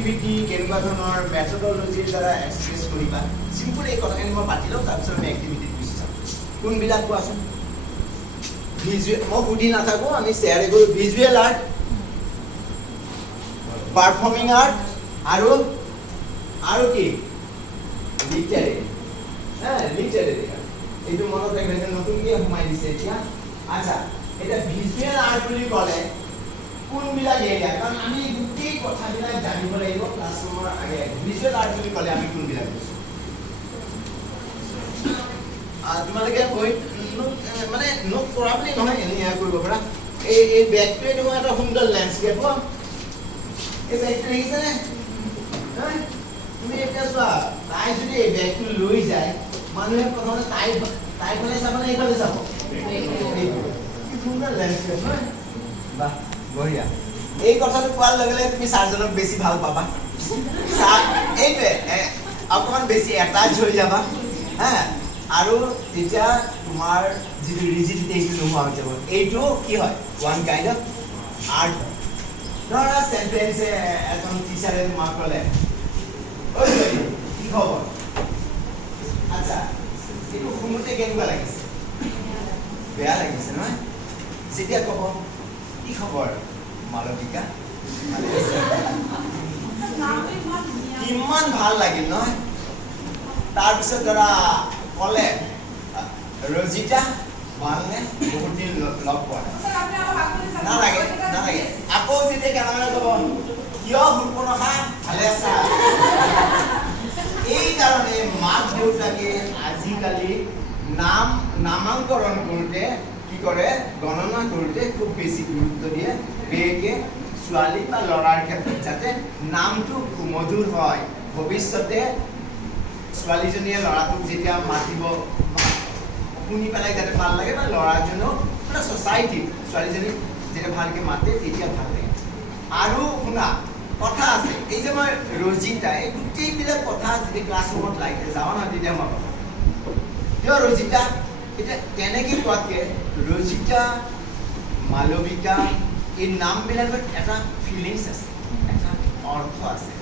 activity কেনেকুৱা ধৰণৰ মেথডলজিৰ দ্বাৰা এক্সপ্ৰেছ কৰিবা চিম্পল এই কথাখিনি মই পাতি লওঁ তাৰপিছত আমি এক্টিভিটিত গুচি যাম কোনবিলাক কোৱাচোন ভিজুৱেল মই সুধি নাথাকোঁ আমি শ্বেয়াৰ কৰোঁ ভিজুৱেল আৰ্ট পাৰফৰ্মিং আৰ্ট আৰু কি লিটাৰেৰী লিটাৰেৰী এইটো মনত ৰাখিলে নতুনকৈ সোমাই দিছে এতিয়া আচ্ছা এটা ভিজুৱেল আৰ্ট বুলি ক'লে কোনবিলাক এৰিয়া কাৰণ আমি গোটেই কথাবিলাক জানিব লাগিব ক্লাছৰুমৰ আগে ভিজুৱেল আৰ্ট বুলি ক'লে আমি কোনবিলাক কৈছোঁ তোমালোকে কৈ মানে নোট কৰা বুলি নহয় এনে কৰিব পাৰা এই বেগটোৱে দেখোন এটা সুন্দৰ লেণ্ডস্কেপ এই বেগটো দেখিছেনে তুমি এতিয়া চোৱা তাই যদি এই বেগটো লৈ যায় মানুহে প্ৰথমতে তাই ফালে চাব নে এইফালে চাব কি সুন্দৰ লেণ্ডস্কেপ নহয় বাহ বঢ়িয়া এই কথাটো কোৱাৰ লগে লগে তুমি ছাৰজনক বেছি ভাল পাবা এইটোৱে অকণমান বেছি এটাচ হৈ যাবা হা আৰু তেতিয়া তোমাৰ যিটো ৰিজিডিটি এইটো নোহোৱা হৈ যাব এইটো কি হয় ওৱান কাইণ্ড অফ আৰ্ট হয় ধৰা চেণ্টেন্স এজন টিচাৰে তোমাক ক'লে কি খবৰ আচ্ছা এইটো শুনোতে কেনেকুৱা লাগিছে বেয়া লাগিছে নহয় যেতিয়া ক'ব কি খবৰ মালবিকা কিমান ভাল লাগিল নহয় তাৰপিছত ধৰা ক'লে ৰজিতা ভালনে বহুত দিন লগ পোৱা নালাগে আকৌ যেতিয়া কেনেকৈ ক'ব কিয় সুৰ্পণখা ভালে আছা এই কাৰণে মাক দেউতাকে আজিকালি নামাংকৰণ কৰোঁতে কি কৰে গণনা কৰোঁতে খুব বেছি গুৰুত্ব দিয়ে বেগে ছোৱালী বা ল'ৰাৰ ক্ষেত্ৰত যাতে নামটো সুমধুৰ হয় ভৱিষ্যতে ছোৱালীজনীয়ে ল'ৰাটোক যেতিয়া মাতিব শুনি পেলাই যাতে ভাল লাগে বা ল'ৰাজনেও মানে ছ'চাইটিত ছোৱালীজনীক যেতিয়া ভালকৈ মাতে তেতিয়া ভাল লাগে আৰু শুনা কথা আছে এই যে মই ৰজিতা এই গোটেইবিলাক কথা যদি ক্লাছৰুমত লাগে যাওঁ নহয় তেতিয়া মই কিয় ৰজিতা এতিয়া তেনেকৈ কোৱাতকৈ ৰজিতা মালবিকা এই নামবিলাকত এটা ফিলিংছ আছে এটা অৰ্থ আছে